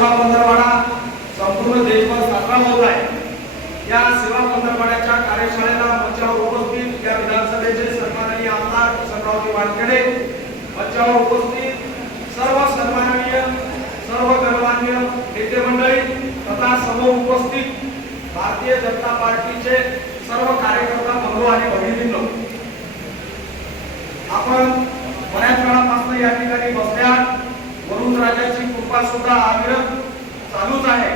सेवा पंधरवडा संपूर्ण देशभर साजरा होत आहे। या सेवा पंधरवड्याच्या कार्यशाळेला मंचावर उपस्थित या विधानसभेचे सन्माननीय आमदार किसनरावजी वानखेडे, मंचावर उपस्थित सर्व सन्माननीय सर्व गणमान्य नेते मंडळी तथा समोर उपस्थित भारतीय जनता पार्टीचे सर्व कार्यकर्ता बंधू आणि भगिनींनो, आपण बऱ्याच वेळापासून या ठिकाणी बसल्यात। वरुण राजाची कृपा सुद्धा अविरत चालूच आहे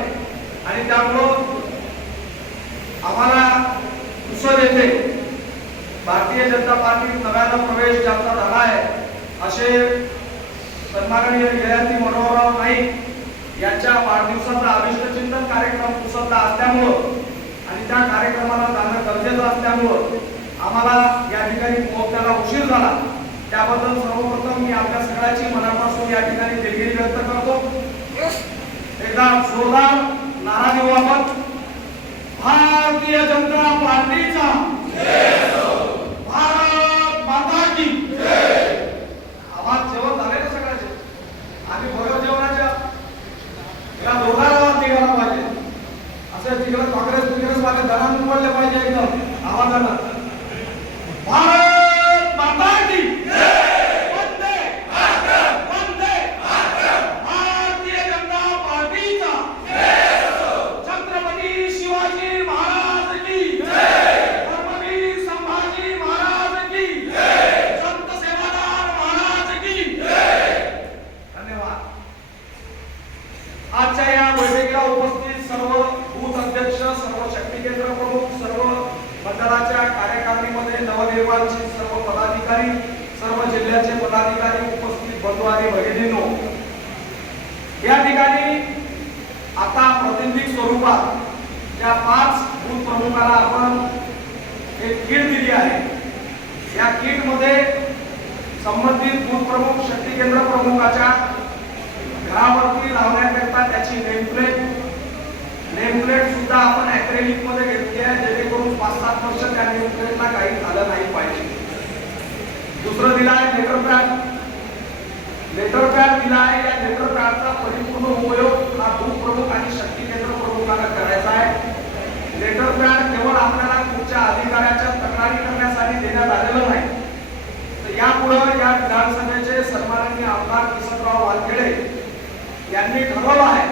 आणि त्यामुळे आम्हाला उसळ येते भारतीय जनता पार्टीत नव्यानं प्रवेश ज्यांचा झाला आहे असे सन्माननीय जयंती मनोहरराव नाईक यांच्या वाढदिवसाचा अभिष्टचिंतन कार्यक्रम पुसदला असल्यामुळे आणि त्या कार्यक्रमाला जाणं गरजेचं असल्यामुळे आम्हाला या ठिकाणी पोहोचण्याला उशीर झाला। त्याबद्दल सर्वप्रथम मी आपल्या सगळ्यांची मनापासून या ठिकाणी दिलगिरी व्यक्त करतो। एकदा जोरदार नारा देऊ आपण, भारतीय जनता पार्टीचा जय हो, भारत माता की जय। आवाज जेवण झाले ना सगळ्याचे? आम्ही भोजन जेवणाच्या या जोरदार आवाज निघाला पाहिजे। असं तिकडे काँग्रेस वाले दरान पडले पाहिजे एकदम आवाजानं। भारत माता की जय, वंदे मातरम, वंदे मातरम। भारतीय जनता पार्टीचा जय हो, छत्रपती शिवाजी महाराज की जय, धर्मवीर संभाजी महाराज की जय, संत सेवादार महाराज की जय। धन्यवाद। आजच्या या बैठकीला उपस्थित सर्व बूथ अध्यक्ष, सर्व शक्ती केंद्र प्रमुख, सर्व मंडळाच्या कार्यकारिणीमध्ये नवनिर्वाचित सर्व पदाधिकारी, सर्व जिल्ह्याचे पदाधिकारी, उपस्थित बंधू आणि भगिनींनो, या ठिकाणी आता प्रातिनिधिक स्वरूपात ज्या 5 बूथ प्रमुखाला आपण एक किट दिली आहे, या किट मध्ये संबंधित बूथ प्रमुख, शक्ती केंद्र प्रमुखाच्या घरावरती लावण्याकरता त्याची नेमप्लेट सुद्धा आपण ॲक्रेलिक मध्ये घेतली आहे, जेणेकरून 5-7 वर्ष त्या नेमप्लेटला काही झालं नाही पाहिजे। दुसरं दिलं आहे लेटर पॅड दिला आहे। या लेटर पॅडचा परिपूर्ण उपयोग हा बूथ प्रमुख आणि शक्ती केंद्र प्रमुखाला करायचा आहे। लेटर पॅड केवळ आपल्याला कुठच्या अधिकाऱ्याच्या तक्रारी करण्यासाठी देण्यात आलेलं नाही, तर यापुढे या विधानसभेचे सन्माननीय आमदार किसनराव वानखेडे यांनी ठरवलं आहे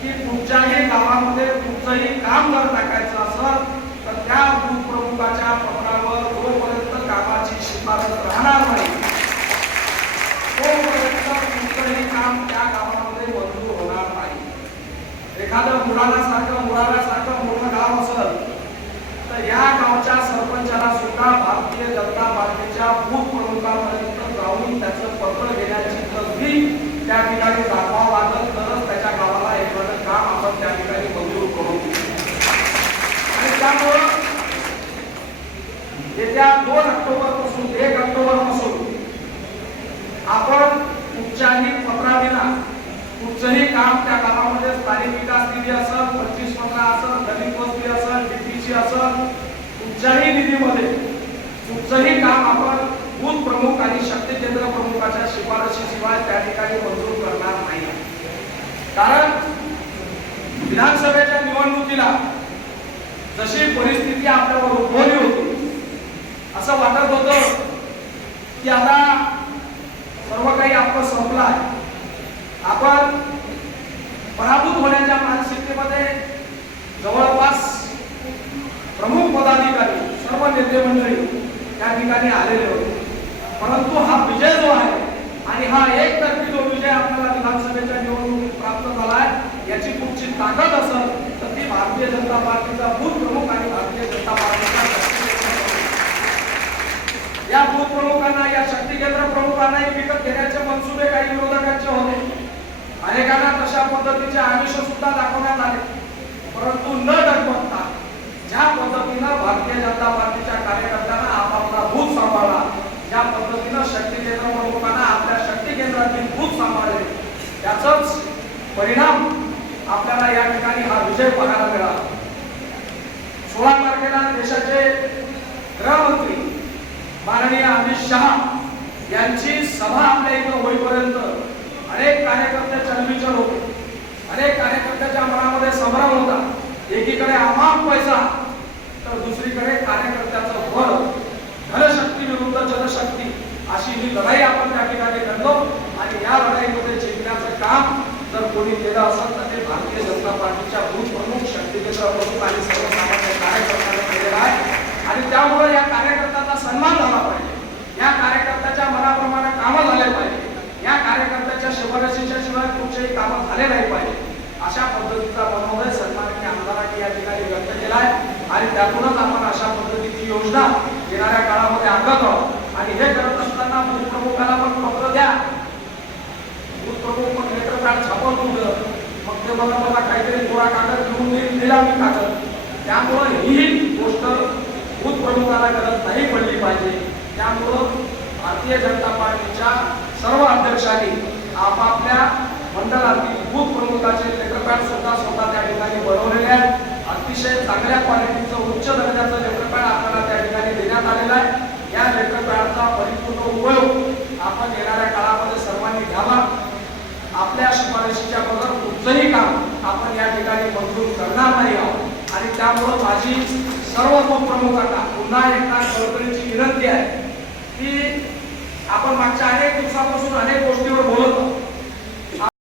की कुठच्याही गावामध्ये कुठचंही काम जर टाकायचं असेल तर त्या बूथ प्रमुखाच्या पत्रावर जोपर्यंत कामाची शिफारस राहणार नाही तोपर्यंत कुठचंही काम त्या गावामध्ये मंजूर होणार नाही। एखादं मुळाव्यासारखं मोठं गाव असेल तर या गावच्या सरपंचाला सुद्धा भारतीय जनता पार्टीच्या बूथ प्रमुखापर्यंत जाऊन त्याचं पत्र घेण्याची तसदी त्या ठिकाणी दाखवावं लागेल, तरच त्याच्या गावाला एखादं काम आपण त्या ठिकाणी मंजूर करू। आणि त्यामुळे येत्या 2 ऑक्टोबर पासून 1 ऑक्टोबर पासून आपण कुठच्याही पत्राविना कुठचंही काम त्या गावामध्ये स्थानिक विकास निधी असेल, 25-15 असेल, दलित वस्ती असेल, डीपीसी असेल, कुठच्याही निधीमध्ये कुठचंही काम आपण बूथ प्रमुख आणि शक्ती केंद्र प्रमुखाच्या शिफारशीशिवाय त्या ठिकाणी मंजूर करणार नाही। कारण विधानसभेच्या निवडणुकीला जशी परिस्थिती आपल्यावर उद्भवली होती, असं वाटत होतं की आता सर्व काही आपलं संपलं आहे, आपण पराभूत होण्याच्या मानसिकतेमध्ये जवळपास प्रमुख पदाधिकारी, सर्व नेते मंडळी त्या ठिकाणी आलेले होते। परंतु हा विजय जो आहे आणि हा एकतर्फी जो विजय आपल्याला विधानसभेच्या निवडणुकीत प्राप्त झाला आहे, याची कुठची ताकद असेल तर ती भारतीय जनता पार्टीचा बूथ प्रमुख आणि भारतीय जनता पार्टीचा या बूथ प्रमुखांना, या शक्ती केंद्र प्रमुखांना विकत घेण्याचे मनसुबे काही विरोधकांचे होते। अनेकांना तशा पद्धतीचे आमिष सुद्धा दाखवण्यात आले, परंतु न डगमगता ज्या पद्धतीनं भारतीय जनता पार्टीच्या कार्यकर्त्यांना आपापला बूथ सांभाळला, ज्या पद्धतीनं शक्ती केंद्र प्रमुखांना आपल्या शक्ती केंद्रातील बूथ सांभाळले, त्याचाच परिणाम आपल्याला या ठिकाणी हा विजय पाहायला मिळाला। 16 तारखेला देशाचे गृहमंत्री माननीय अमित शहा यांची सभा आपल्या इथं होईपर्यंत अनेक कार्यकर्ते चलबिचल होते, अनेक एकीकडे अमाप पैसा तर दुसरीकडे कार्यकर्त्याचं बळ, धनशक्ती विरुद्ध जनशक्ती अशी ही लढाई आपण त्या ठिकाणी लढलो आणि या लढाईमध्ये जिंकण्याचं काम जर कोणी केलं असेल तर ते भारतीय जनता पार्टीच्या बूथ प्रमुख, शक्तीकेंद्र प्रमुख आणि सर्वसामान्य कार्यकर्त्यांनी केलेलं आहे आणि त्यामुळे या कार्यकर्त्यांचा सन्मान झाला पाहिजे, या कार्यकर्त्याच्या मनाप्रमाणे कामं झाले पाहिजे, या कार्यकर्त्याच्या शिफारशीच्या शिवाय कुठचेही कामं झाले नाही पाहिजे अशा पद्धतीचा मनोदय सन्माननीय आमदारांनी या ठिकाणी व्यक्त केला आहे आणि त्यातूनच आपण अशा पद्धतीची योजना येणाऱ्या काळामध्ये आणत आहोत आणि हे करत असताना बूथ प्रमुखाला पण पत्र द्या, बूथ प्रमुख मग लेटर पॅड छापवून मग ते मला काहीतरी कोरा कागद घेऊन दिला मी कागद, त्यामुळं ही गोष्ट बूथ प्रमुखाला गरज नाही पडली पाहिजे। त्यामुळं भारतीय जनता पार्टीच्या सर्व अध्यक्षांनी आपापल्या मंडळातील बूथ प्रमुखाचे लेटर पॅड सुद्धा स्वतः त्या ठिकाणी बनवलेले आहेत, अतिशय चांगल्या क्वालिटीचं उच्च दर्जाचं लेटर पॅड आपल्याला त्या ठिकाणी देण्यात आलेलं आहे। या लेटर पॅडचा परिपूर्ण उपयोग आपण येणाऱ्या काळामध्ये सर्वांनी घ्यावा, आपल्या शिफारशीच्या बरोबर कुठचंही काम आपण या ठिकाणी मंजूर करणार नाही आहोत आणि त्यामुळे माझी सर्व बूथ प्रमुखांना पुन्हा एकदा कळकळीची विनंती आहे की आपण मागच्या अनेक दिवसापासून अनेक गोष्टीवर बोलत आहोत